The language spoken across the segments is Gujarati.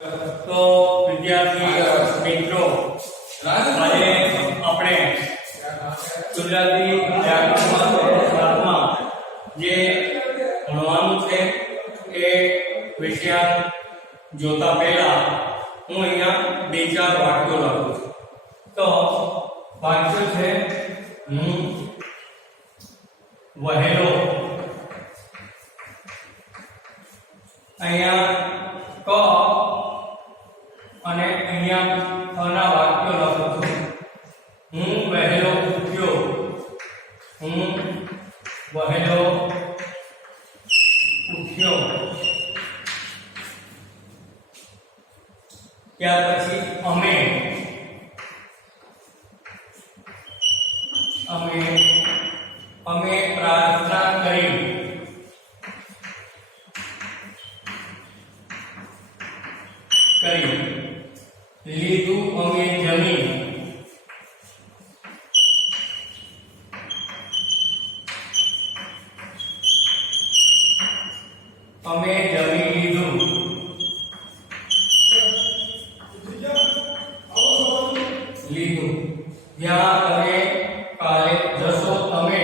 તો વિદ્યાર્થી મિત્રો આજે આપણે ગુજરાતી વ્યાકરણમાં જે ભણવાનું છે એ વિષય જોતા પહેલા હું અહીંયા બે ચાર વાક્યો લખું છું. તો વાક્ય છે હું વહેલો. અહીંયા ક અને અહીંયા આના વાક્યો લખું છું. હું વહેલો ઉઠ્યો. હું વહેલો ઉઠ્યો. ત્યાર પછી અમે પ્રાર્થના કરી. લીધું અમે જમી. અમે જમી લીધું. જ્યાં તમે કાલે જશો. તમે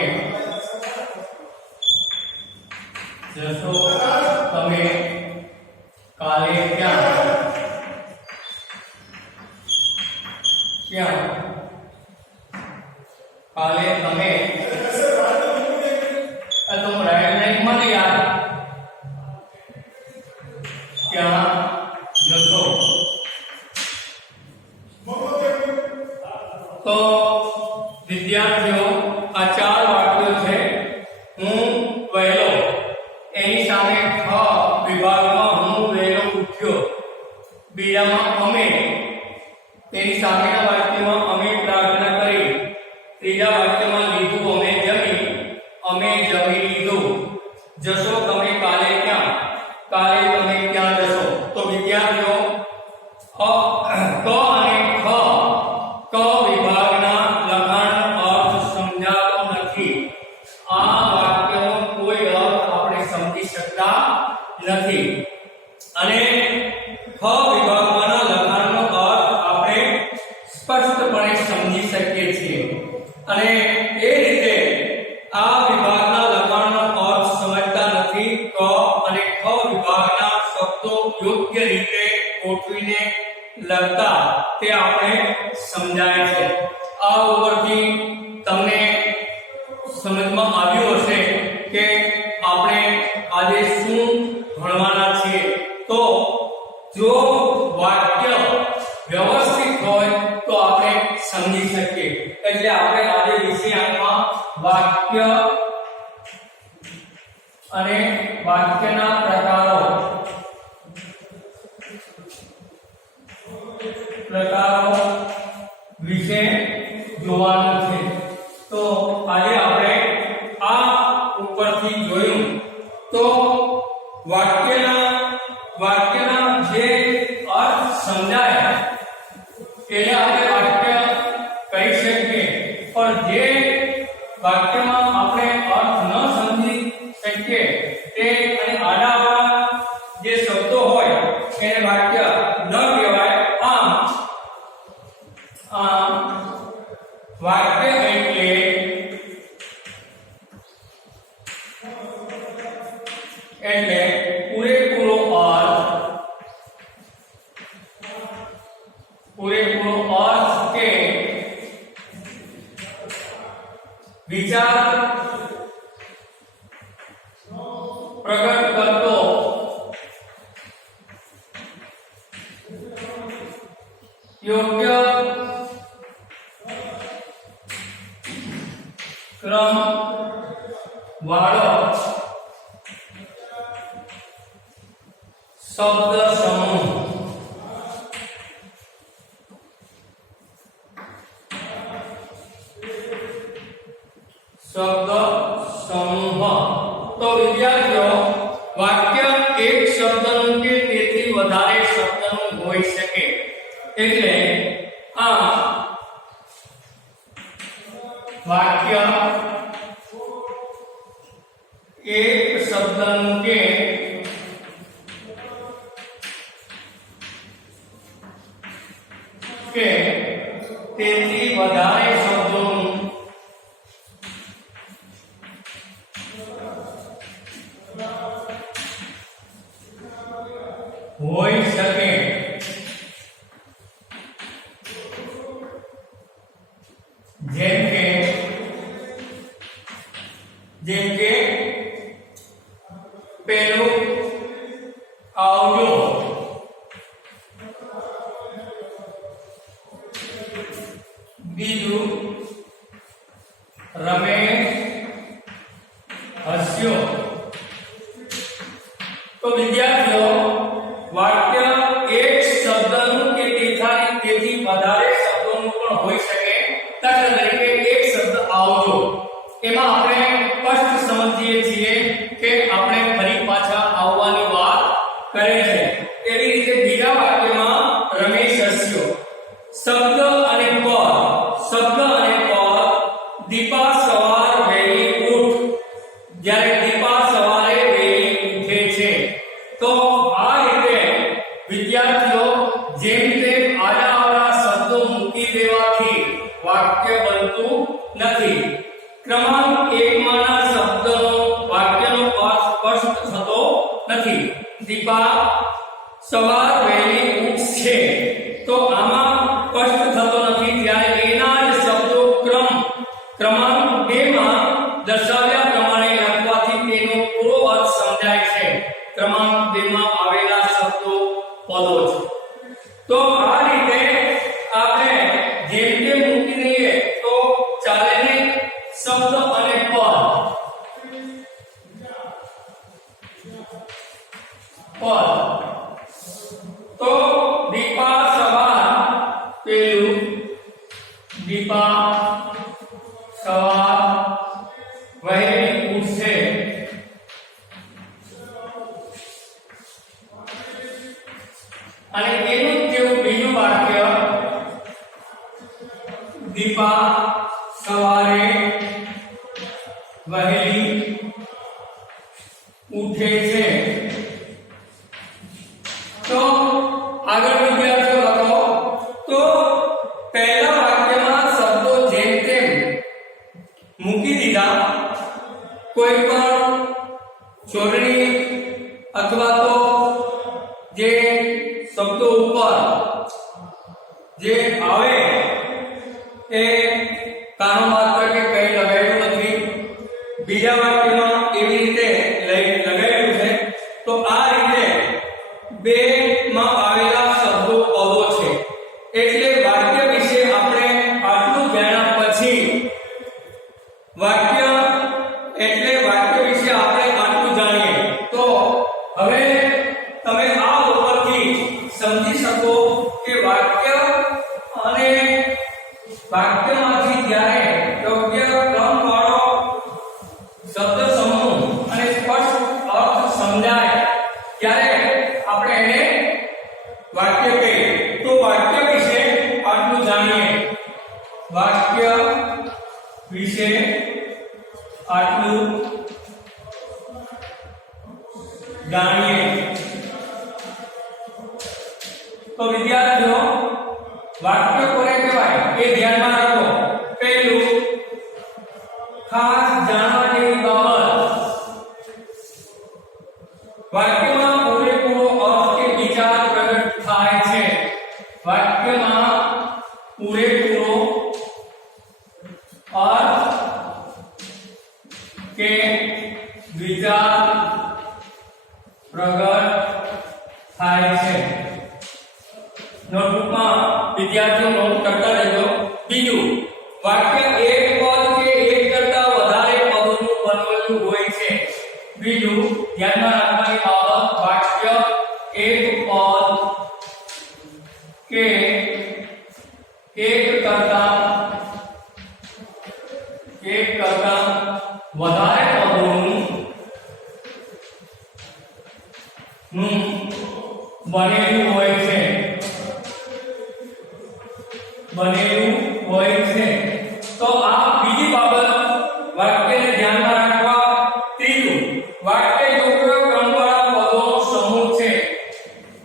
કાલે ક્યાં કાલે તમે तुम नहीं मन यार क्या जसो. तो विद्यार्थियों आ चार वाक्यों છે. હું વહેલો એની સામે ખ વિભાગમાં હું વહેલો ઉઠ્યો. બીજામાં અમે તેની સામેના વાક્યમાં અમે પ્રાર્થના કરી. ત્રીજા વાક્યમાં લીધું અમે જમી. અમે જમી લીધું. જશો તમે કાલે ક્યાં. કાલે તમે ક્યાં જશો. તો વિદ્યાર્થીઓ ક અને ખ ક વિભાગના લખાણનો અર્થ સમજાતો નથી. આ વાક્યનો કોઈ અર્થ આપણે સમજી શકતા નથી અને ખ વિભાગના લખાણનો અર્થ આપણે સ્પષ્ટપણે સમજી શકીએ છીએ. અને એ રીતે આ વિભાગના લખાણનો અર્થ સમજતા નથી. ક અને ખ વિભાગના શબ્દો યોગ્ય રીતે ગોઠવીને લખતા તે આપણે સમજાય છે. આ ઉપરથી તમને સમજમાં આવ્યું હશે કે આપણે આજે શું ભણવાના છીએ. તો જો વાક્ય વ્યવસ્થિત હોય તો આપણે સમજી શકીએ. એટલે આપણે આજે વિષયમાં વાક્ય અને વાક્યના પ્રકારો વિશે જોવાનું છે. તો આજે આપણે આ ઉપરથી જોયું તો વાક્યના જે અર્થ સમજાય એને આપણે વાક્ય કહી શકીએ. પણ જે વાક્યમાં આપણે અર્થ ન સમજી શકીએ તે અને આડાઅવળા જે શબ્દો હોય એને વાક્ય ન કહેવાય. આમ વાક્ય એટલે પૂરેપૂરો અર્થ કે વિચાર પ્રગટ કરતો યોગ્ય ક્રમ વાળો શબ્દ સમૂહ. તો વિદ્યાર્થીઓ વાક્ય એક શબ્દનું કે તેથી વધારે શબ્દનું હોઈ શકે. એટલે આ વાક્ય એક શબ્દનું કે કે તેથી વધારે શબ્દોનું હોઈ શકે, જેમ કે પેલું આવજો, બીજું રમેશ હસ્યો. તો વિદ્યાર્થીઓ વાક્ય એક શબ્દનું કે તેથી વધારે શબ્દોનું પણ હોઈ શકે. દાખલા તરીકે એક શબ્દ આવજો, એમાં આપણે સ્પષ્ટ સમજીએ છીએ કે આપણે ફરી પાછા આવવાની વાત કરે છે. એવી રીતે બીજા વાક્યમાં રમેશ હસ્યો. શબ્દ અને પદ દીપા સવાર વહેલી ઉઠ. જ્યારે દીપા સવારે વહેલી ઉઠે છે. તો આ રીતે વિદ્યાર્થીઓ જેમ તેમ આડા શબ્દો મૂકી દેવાથી વાક્ય બનતું નથી. ક્રમાંક 1 માના શબ્દનો વાક્યનો અર્થ સ્પષ્ટ થતો નથી. દીપા સવાર વહેલી ઉઠશે, તો આમાં સ્પષ્ટ થતો નથી. જ્યારે એના જ શબ્દો ક્રમાંક 2 માં દર્શાવ્યા પ્રમાણે લખવાથી તેનો પૂરો અર્થ સમજાય છે. ક્રમાંક 2 માં આવેલા શબ્દો પદો છે. તો આ રીતે આપણે જેમ તેમ મૂકી દઈએ તો ચાલે ને. શબ્દ અને પદ તો દીપા સવાર, પેલું દીપા સવાર વહેલી ઉઠશે. અને એનું જેવું બીજું વાક્ય દીપા સવારે વહેલી ઉઠે છે. તો આગળ વિદ્યાર્થીઓ લખો. તો પહેલા વાક્યમાં શબ્દો જેમ તેમ મૂકી દીધા. કોઈ પણ જોડણી અથવા તો જે શબ્દો ઉપર જે આવે એ કાનો માત્ર કે કઈ લગાડ્યું નથી. બીજા વાક્યમાં એવી રીતે લગાડ્યું છે. તો આ રીતે 2 માં આવેલા શબ્દો પદો છે. એટલે વાક્ય વિશે આપણે આટલું જાણ્યા પછી વાક્ય વિશે આપણે આટલું જાણીએ તો હવે તમે આ ઉપરથી સમજી શકો કે વાક્ય અને વાક્યમાંથી જ્યારે યોગ્ય ક્રમવાળો શબ્દ સમૂહ અને સ્પષ્ટ અર્થ સમજાય ત્યારે આપણે એને વાક્ય કહીએ. તો વાક્ય વિશે આટલું જાણીએ. વાક્ય વિશે આટલું જાણીએ. તો વિદ્યાર્થીઓ વાક્ય કોને કહેવાય એ ધ્યાનમાં રાખો. પહેલું ખાસ જાણવા જેવી બાબત, વાક્યમાં પૂરેપૂરો અર્થ કે વિચાર પ્રગટ થાય છે. વાક્યમાં પૂરેપૂરો અર્થ કે વિચાર પ્રગટ થાય છે. નોટબુકમાં વિદ્યાર્થીઓ નોટ કરતા રહેજો. બીજું, વાક્ય એક પદ કે એક કરતા વધારે પદોનું બનેલું હોય છે. બીજું ધ્યાનમાં રાખવાની બાબત, વાક્ય એક પદ કે એક કરતા વધારે પદોનું બનેલું હોય છે. તો આ બીજી બાબત વાક્યને ધ્યાનમાં રાખવા. ત્રીજું, વાક્ય યોગ્ય ક્રમવાળા પદોનો સમૂહ છે.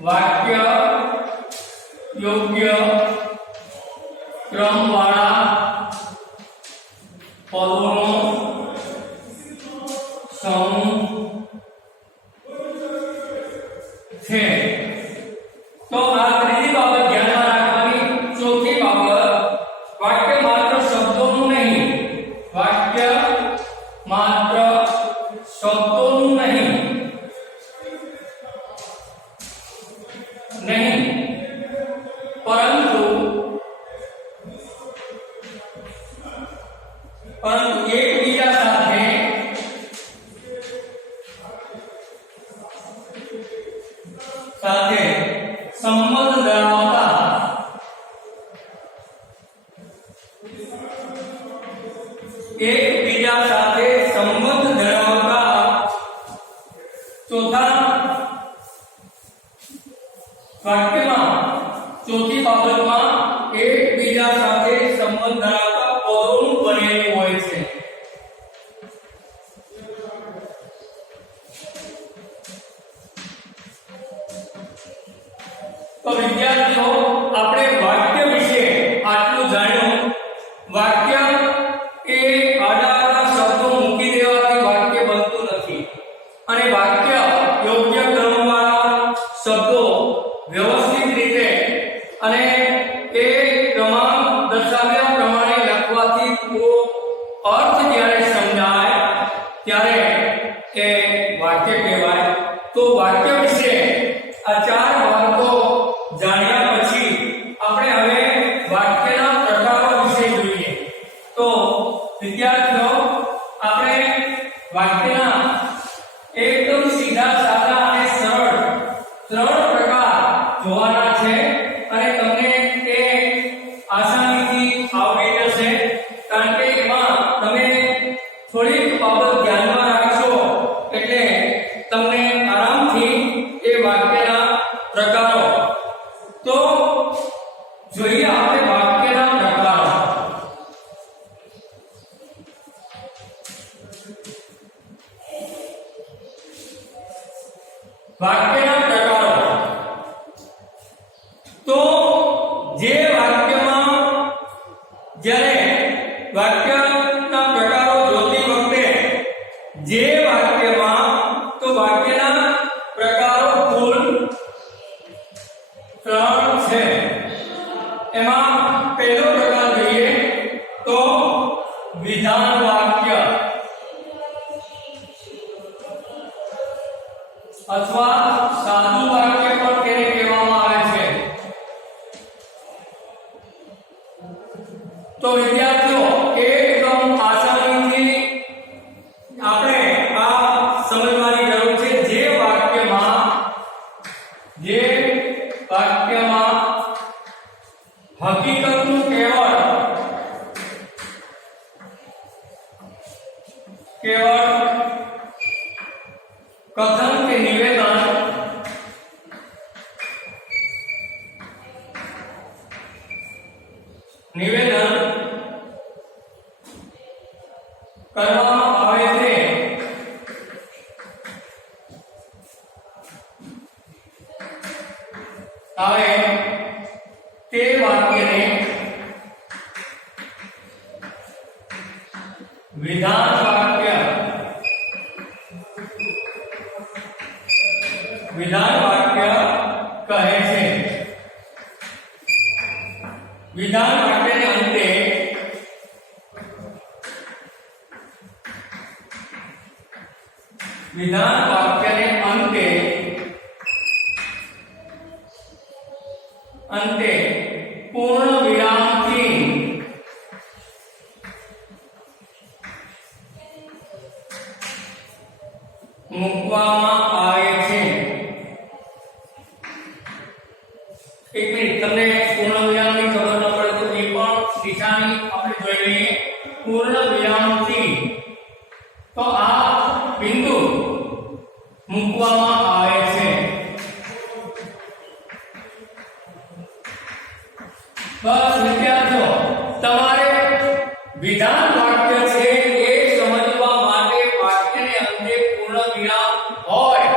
વાક્ય યોગ્ય ક્રમવાળા પદોનો સમૂહ છે. તો આ ત્રીજી બાબત ધ્યાનમાં રાખવાની. ચોથી બાબત, વાક્ય માત્ર શબ્દોનું નહીં, વાક્ય માત્ર શબ્દોનું નહીં પરંતુ એકબીજા સાથે સંબંધ ધરાવતા એકબીજા સાથે સંબંધ ધરાવતા ચોથા વાક્યમાં ચોથી બાબતમાં એકબીજા સાથે સંબંધ ધરાવતા પદોનું બનેલું હોય છે. તો વિદ્યાર્થીઓ, આપણે વાક્ય વિશે આટલું જાણ્યું. વાક્ય એ આડા શબ્દો મૂકી દેવાથી વાક્ય બનતું નથી, અને વાક્ય યોગ્ય ક્રમવાળા શબ્દો વ્યવસ્થિત રીતે અને એ ક્રમ દર્શાવ્યા પ્રમાણે લખવાથી પૂરો અર્થ જ્યારે સમજાય ત્યારે એ વાક્ય કહેવાય. તો વાક્ય વિશે આ ચાર બાબતો જાણ્યા પછી આપણે હવે વાક્યના પ્રકારો વિશે જોઈએ. તો વિદ્યાર્થીઓ, આપણે વાક્યના એકદમ સીધા સાદા અને સરળ ત્રણ પ્રકાર જોવાના છે, અને તમને તે આસાનીથી આવડી જશે, કારણ કે એમાં તમે થોડીક બાબત ધ્યાનમાં રાખશો એટલે તમને આરામથી એ વાક્યના પ્રકારો. તો જોઈએ આપણે વાક્યના પ્રકારો. વાક્યના પ્રકારો. તો જે વાક્યમાં જ્યારે વાક્યના પ્રકારો જોતી વખતે જે વાક્યમાં તો વાક્યના પ્રકારો કુલ 3 છે. એમાં પહેલો પ્રકાર જોઈએ તો વિધાન વાક્ય અથવા સાદું વાક્ય પણ તેને કહેવામાં આવે છે. તો વિદ્યાર્થીઓ, એકદમ આસાનીથી આપણે આ સમજવાની જરૂર છે. જે વાક્યમાં હકીકતનું કેવળ કથન કે નિવેદન કરવામાં આવે છે હવે તે વાક્યને વિધાન વાક્ય કહે છે. વિધાન વાક્યને અંતે પૂર્ણ વિરામથી મૂકવામાં આવે છે. એક મિનિટ, તમને પૂર્ણ વિરામની ખબર ન પડે તો એ પણ નિશાની આપણે જોઈ લઈએ. પૂર્ણ વિરામથી, તો આ બિંદુ મૂકવામાં આવે છે. બસ વિદ્યાર્થીઓ, તમારે વિધાન વાક્ય છે એ સમજવા માટે વાક્યને અંતે પૂર્ણ વિરામ હોય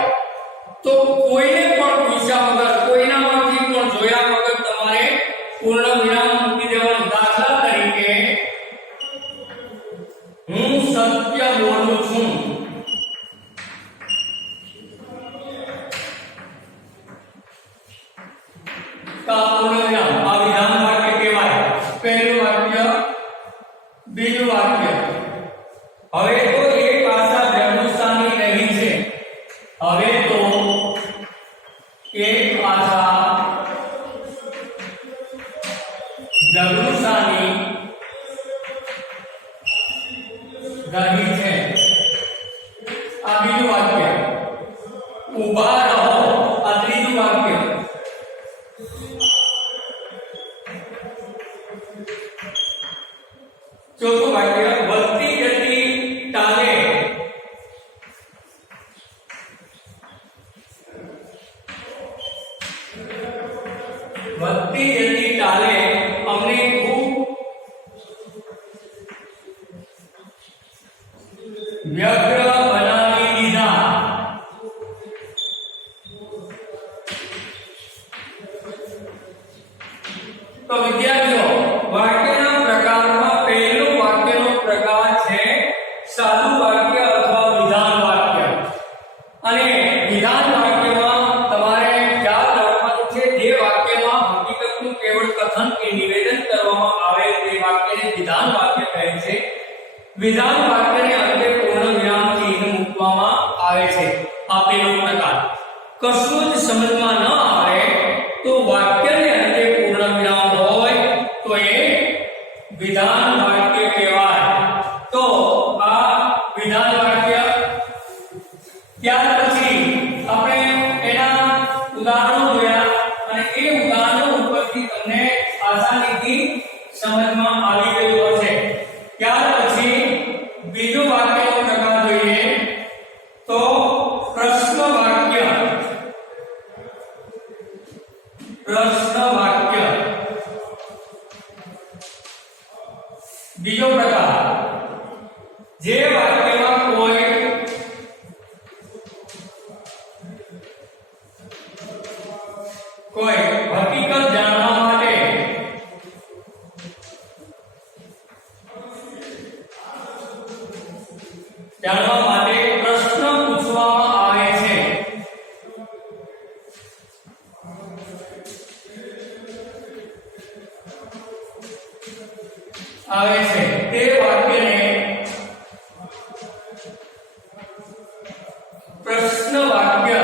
તો કોઈને પણ પૂછ્યા વગર, કોઈનામાંથી પણ જોયા વગર તમારે પૂર્ણ વિરામ મૂકી દેવાનું. का पूर्ण विराम आ विधान वाक्य कहेवाय। पहलुं वाक्य बीजुं वाक्य। હવે તો એક ભાષા જગુસાની રહી છે। હવે તો એક ભાષા જગુસાની રહી છે। આ બીજું વાક્ય। ઊભા રહો આ ત્રીજું વાક્ય। ચોથું વાક્ય વધતી જતી તાલે। વધતી જતી તાલે અમને ખૂબ વ્યગ્ર બનાવી દીધા। તો વિદ્યાર્થીઓ વાક્યના પ્રકારમાં પહેલું વાક્યનો પ્રકાર છે સાદું વાક્ય અથવા વિધાન વાક્ય। અને વિધાન વાક્યમાં તમારે યાદ રાખવાનું છે જે વાક્યમાં હકીકતનું કેવળ કથન કે નિવેદન કરવામાં આવે તે વાક્યને વિધાન વાક્ય કહે છે। વિધાન વાક્યને અંતે પૂર્ણ વિરામ ચિહ્ન મૂકવામાં આવે છે। આ પહેલો પ્રકાર। કશું જ સમજમાં ન આવે તો વાક્યને અંતે પૂર્ણ વિરામ હોય તો એ વિધાન વાક્ય કહેવાય। તો આ વિધાન વાક્ય। ત્યાર પછી આપણે એના ઉદાહરણો જોયા અને એ ઉદાહરણો ઉપરથી તમને આસાનીથી સમજમાં આવી ગયું હશે। ત્યાર પછી બીજો વાક્યનો પ્રકાર જોઈએ તો પ્રશ્ન વાક્ય। પ્રશ્ન વાક્ય બીજો પ્રકાર। જે વાક્યમાં કોઈ હકીકત જાણવા માટે પ્રશ્ન પૂછવામાં આવે છે। તે વાક્યને પ્રશ્ન વાક્ય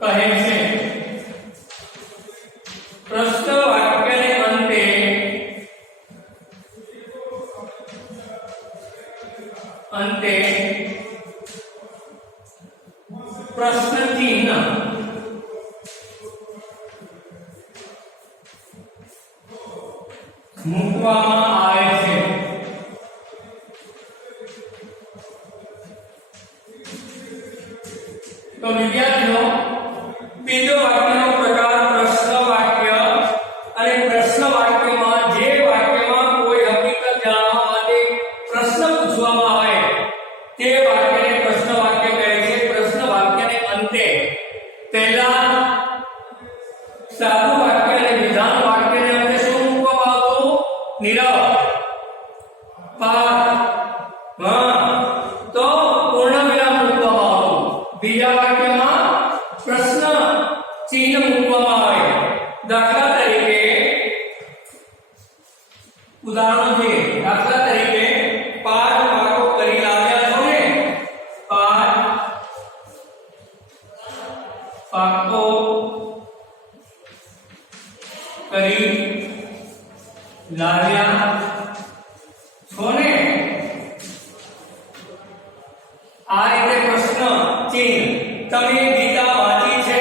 કહે છે। પ્રશ્ન વાક્યને અંતે પ્રશ્ન ચિહ્ન મૂકવામાં આવે છે। તો વિદ્યાર્થીઓ બીજો વાક્યનો પ્રકાર પ્રશ્ન વાક્ય। અને પ્રશ્ન વાક્યમાં જે વાક્યમાં કોઈ હકીકત જાણવા માટે પ્રશ્ન પૂછવામાં આવે તે વાક્યને પ્રશ્ન વાક્ય કહે છે। પ્રશ્ન વાક્યને અંતે પહેલા સાદું વાક્ય અને વિધાન વાક્યને અંતે શું મૂકવામાં આવતું? નીરવ પાઠ તો પૂર્ણ વિરામ મૂકવામાં આવતું। બીજા વાક્યમાં પ્રશ્ન ચિહ્ન મૂકવામાં આવે। દાખલા તરીકે ઉદાહરણ જોઈએ। દાખલા તરીકે પાઠ પાકો કરી લાવ્યા છો ને? પાઠ પાકો કરી લાવ્યા છો ને? આ રીતે પ્રશ્ન ચિહ્ન। તમે ગીતા વાંચી છે?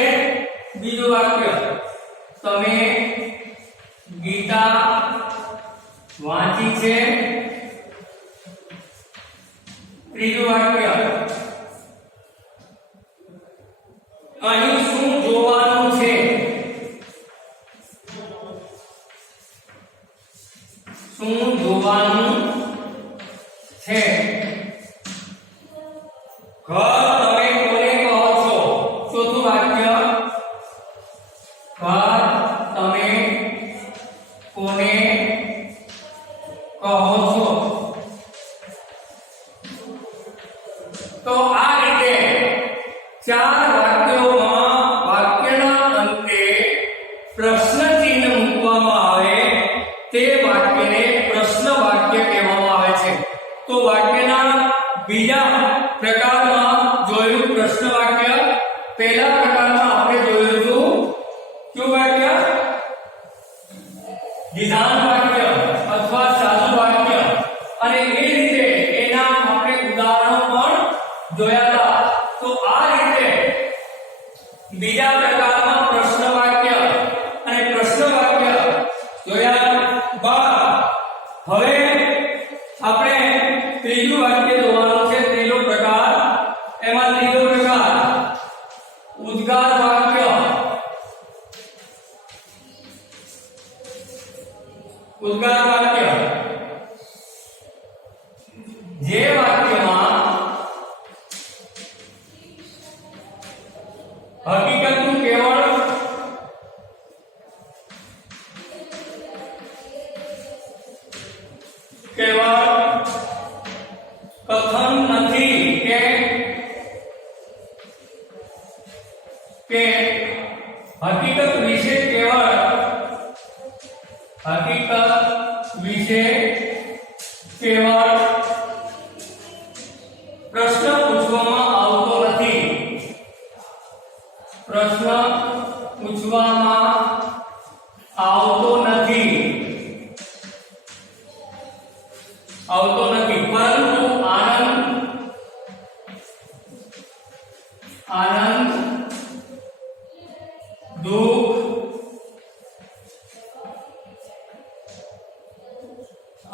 બીજું વાક્ય તમે ગીતા વાંચી છે? ત્રીજું વાક્ય અહીં શું જોવાનું છે? શું જોવાનું છે? ઘર તમે કોને કહો છો? ચોથું વાક્ય ઘર તમે કોને કહો છો? તો આ રીતે ચાર વાક્યોમાં વાક્યના અંતે પ્રશ્ન ચિહ્ન મૂકવામાં આવે તે વાક્યને પ્રશ્ન વાક્ય કહેવામાં આવે છે. તો વાક્યના બીજા પ્રકારમાં જોયું પ્રશ્ન વાક્ય, પહેલા પ્રકારમાં આપણે જોયું હતું કયું વાક્ય? વિધાન વાક્ય અથવા સાદું વાક્ય. અને એ રીતે એના આપણે ઉદાહરણો પણ જોયા હતા. તો આ રીતે બીજા પ્રકારમાં પ્રશ્ન વાક્ય અને પ્રશ્ન વાક્ય જોયા બાદ હવે આપણે ત્રીજું વાક્ય જોવાનું છે. ત્રીજો પ્રકાર, એમાં ત્રીજો પ્રકાર ઉદ્ગાર વાક્ય. ઉદ્ગાર વાક્ય જે વાક્યમાં હકીકતનું કેવળ કથન નથી કે હકીકત વિશે કેવળ પ્રશ્ન પૂછવામાં આવતો નથી. પ્રશ્ન પૂછવામાં આવતો નથી પરંતુ આનંદ દુઃખ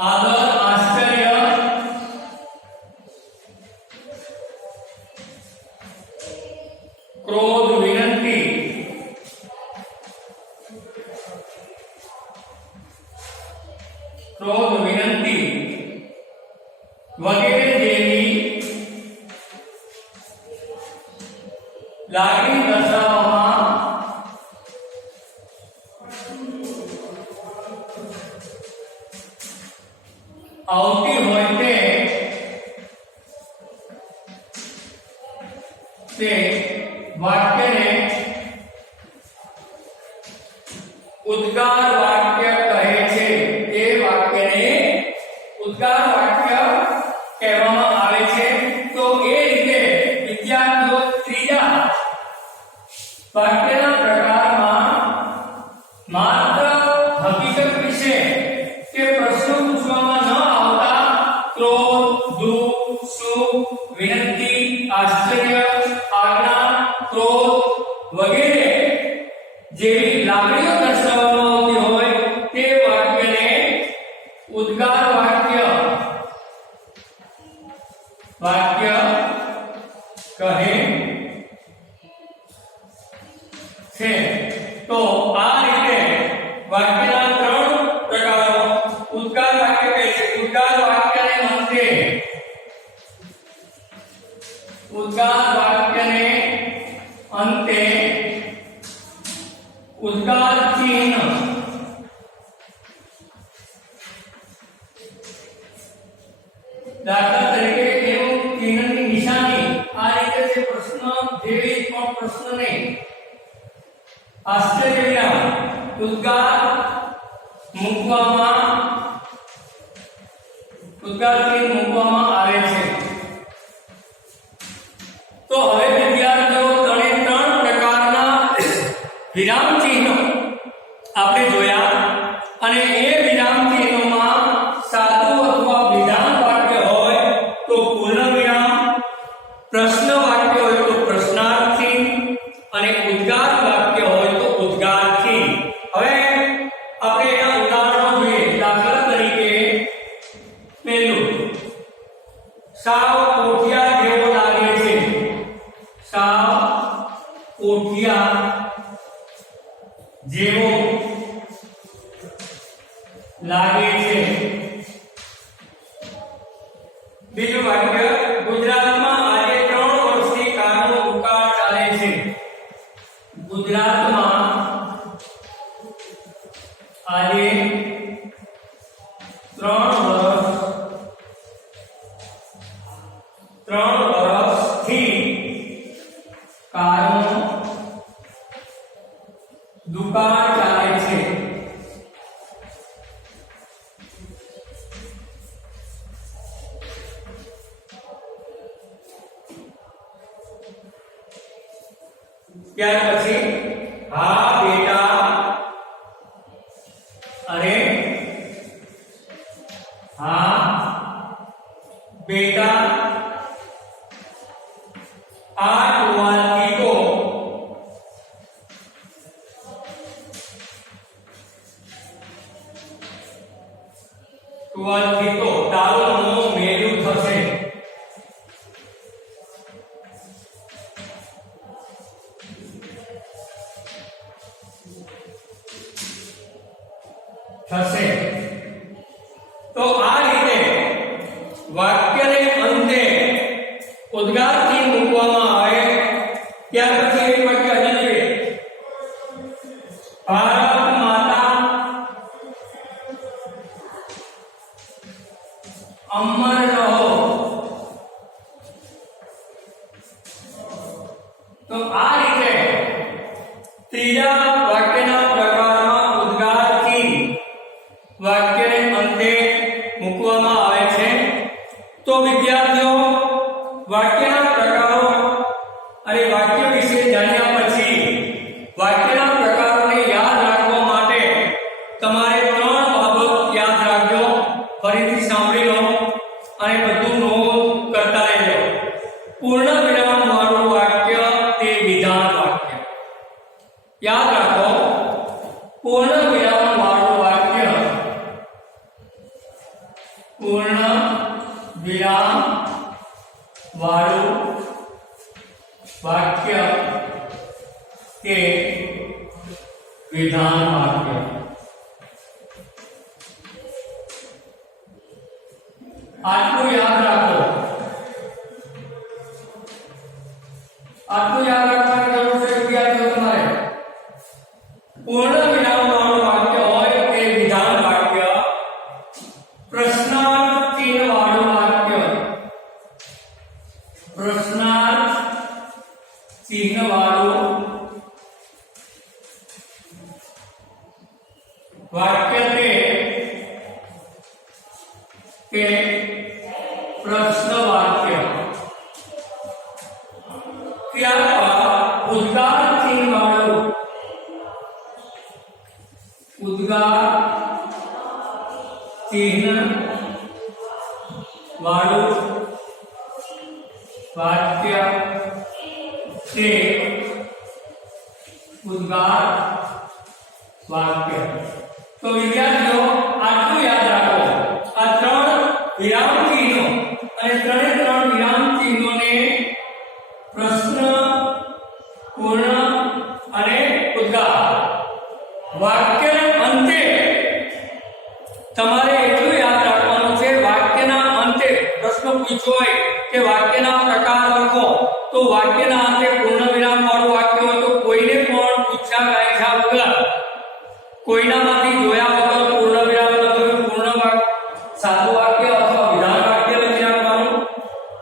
આદર આશ્ચર્ય ક્રોધ વિનંતી વગેરે જેવી લાગણી દર્શાવવામાં આવતી હોય તે વાક્યને ઉદ્ગાર વાક્ય કહે છે. એ વાક્યને ઉદ્ગાર વાક્ય કહેવામાં આવે છે. તો એ રીતે વિદ્યાર્થીઓ ત્રીજા વાક્યના પ્રકારમાં માત્ર હકીકત વિશે કે પ્રશ્નો પૂછવામાં ન આવતા ક્રોધ, દુઃખ, સુખ, વિનંતી, આશ્ચર્ય, આજ્ઞા, ક્રોધ વગેરે જેવી લાગણીઓ દર્શાવવામાં આવતી હોય તે વાક્યને ઉદ્ગાર વાક્ય કહે છે. તો આ રીતે વાક્યના ત્રણ પ્રકારો ઉદ્ગાર વાક્ય કહે છે. ઉદ્ગાર વાક્યને અંતે ઉદ્ગાર ચિહ્ન દાખલા તરીકે એનું ચિહ્નની નિશાની આ રીતે જે પ્રશ્ન જેવી પણ પ્રશ્નને આશ્ચર્ય વિના ઉદ્ગાર મૂકવામાં આવે છે. તો હવે વિદ્યાર્થીઓ ત્રણ પ્રકારના વિરામ ચિહ્નો આપણે જોયા અને એ વિરામ ચિહ્નોમાં સાદું અથવા વિધાન વાક્ય હોય તો પૂર્ણ વિરામ, પ્રશ્ન વાક્ય હોય તો પ્રશ્નાર્થ ચિહ્ન અને ઉદ્ગાર વાક્ય હોય તો ઉદ્ગાર ચિહ્ન. હવે આપણે એના ઉદાહરણો જોઈએ. દાખલા તરીકે પહેલું, સાવ કોઠિયા જેવો લાગે છે. સાવ કોઠિયા જેવો લાગે છે. બીજું વાક્ય, ગુજરાતમાં આજે 3 વર્ષથી કારનો દુકાળ ચાલે છે. ગુજરાતમાં આજે 3 વર્ષ ત્યાર પછી હા બેટા અને હા બેટા આ ટુવાલથી તો તારું મેલું થશે. તો આ રીતે વાક્યને અંતે ઉદ્ગારથી મૂકવામાં આવે. ત્યાર પછી એક વાક્ય હજી જોઈએ. ભારત માતા અમર રહો. તો આ રીતે ત્રીજા વાક્યના પ્રકારમાં ઉદ્ગારથી વાક્યને અંતે મૂકવામાં આવે છે. તો વિદ્યાર્થીઓ વાક્યના પ્રકારો અને વાક્ય વિશે જાણ્યા પછી વાક્યના પ્રકારોને યાદ રાખવા માટે તમારે 3 બાબત યાદ રાખજો. ફરીથી સાંભળી લો અને બધું નોંધ કરતા રહેજો. પૂર્ણ વિરામ વાળું વાક્ય તે વિધાન વાક્ય. યાદ રાખો, પૂર્ણ વિરામ વાળું વાક્ય પૂર્ણ વિરામ વાળું વાક્ય કે વિધાન વાક્ય. આટલું યાદ રાખો. આટલું યાદ રાખવાની જરૂર છે વિદ્યાર્થીઓ તમારે. પૂર્ણ વિરામ વાળું વાક્ય હોય તે વિધાન વાક્ય. પ્રશ્નાર્થ ચિહ્ન વાળું વાક્ય પ્રશ્નાર્થ ચિહ્ન વાળું વાક્ય તે પ્રશ્ન વાક્ય. ત્યારબાદ ઉદ્ગાર ચિહ્ન વાળું ઉદ્ગાર ચિહ્ન વાળું વાક્ય તે ઉદ્ગાર વાક્ય. તો વિદ્યાર્થીઓ આટલું યાદ રાખો. આ 3 વિરામ ચિહ્નો અને 3 વિરામ ચિહ્નોને પ્રશ્ન, પૂર્ણ અને ઉદ્ગાર વાક્યના અંતે તમારે એટલું યાદ રાખવાનું છે. વાક્યના અંતે પ્રશ્ન પૂછ્યો હોય કે વાક્યના પ્રકાર લખો, તો વાક્યના અંતે પૂર્ણ વિરામ વાળું વાક્ય હોય તો કોઈને પણ પૂછ્યા ગાયછા વગર, કોઈનામાંથી જોયા વગર પૂર્ણ વિરામ લખો. પૂર્ણ વાક્ય સાદું વાક્ય અથવા વિધાન વાક્ય લખી નાખવાનું.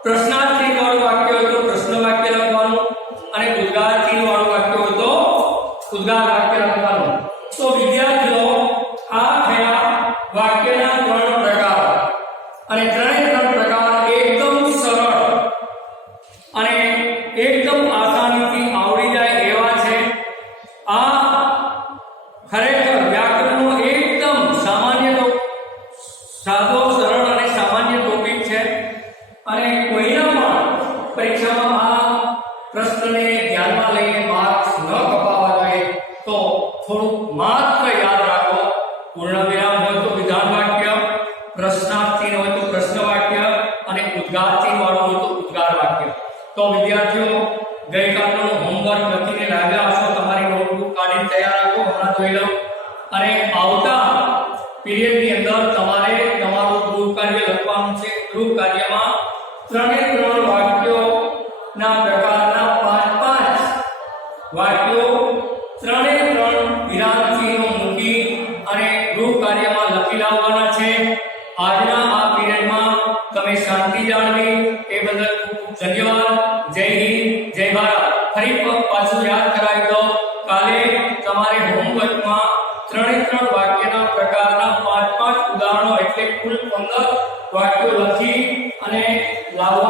પ્રશ્નાર્થ ચિહ્ન વાળું વાક્ય હોય તો પ્રશ્ન વાક્ય લખવાનું અને ઉદ્ગાર ચિહ્ન વાળું વાક્ય હોય તો ઉદ્ગાર વાક્ય લખવાનું. તો વિદ્યાર્થીઓ આ થયા વાક્યના 3 પ્રકાર. અને 3 પ્રકાર એકદમ સરળ અને એકદમ આસાનીથી આવડી જાય એવા છે. આ ખરેખર વ્યાકરણનો એકદમ સામાન્ય સાદો, સરળ અને સામાન્ય ટોપિક છે. અને કોઈના પણ પરીક્ષામાં આ પ્રશ્નને ધ્યાનમાં લઈને માર્ક્સ ન કપાવવા જોઈએ. તો થોડુંક માત્ર યાદ રાખો. પૂર્ણ વિરામ હોય તો વિધાન વાક્ય, પ્રશ્નાર્થ ચિહ્ન હોય તો પ્રશ્ન વાક્ય અને ઉદ્ગાર ચિહ્ન વાળું હોય તો ઉદ્ગાર વાક્ય. તો વિદ્યાર્થીઓ ગઈકાલનું હોમવર્ક લખીને લાવ્યા હશો. તમારી નોટબુક કાઢીને તૈયાર રાખો. હમણાં જોઈ લો. અને આવતા પીરિયડની અંદર તમારે તમારું ગૃહ કાર્ય લખવાનું છે. ગૃહ કાર્યમાં 3 વાક્યોના પ્રકારના 5 વાક્યો 3 વિરામ ચિહ્નો મૂકી અને ગૃહ કાર્યમાં લખી લાવવાના છે. આજના આ પીરિયડમાં તમે શાંતિ જાળવી એ બદલ ખૂબ ધન્યવાદ. જય હિન્દ, જય ભારત. ફરી પાછું યાદ કરાવી દો. કાલે તમારે હોમવર્કમાં 3 વાક્યના પ્રકારના 5 ઉદાહરણો એટલે કુલ 15 વાક્યો લખી અને લાવવા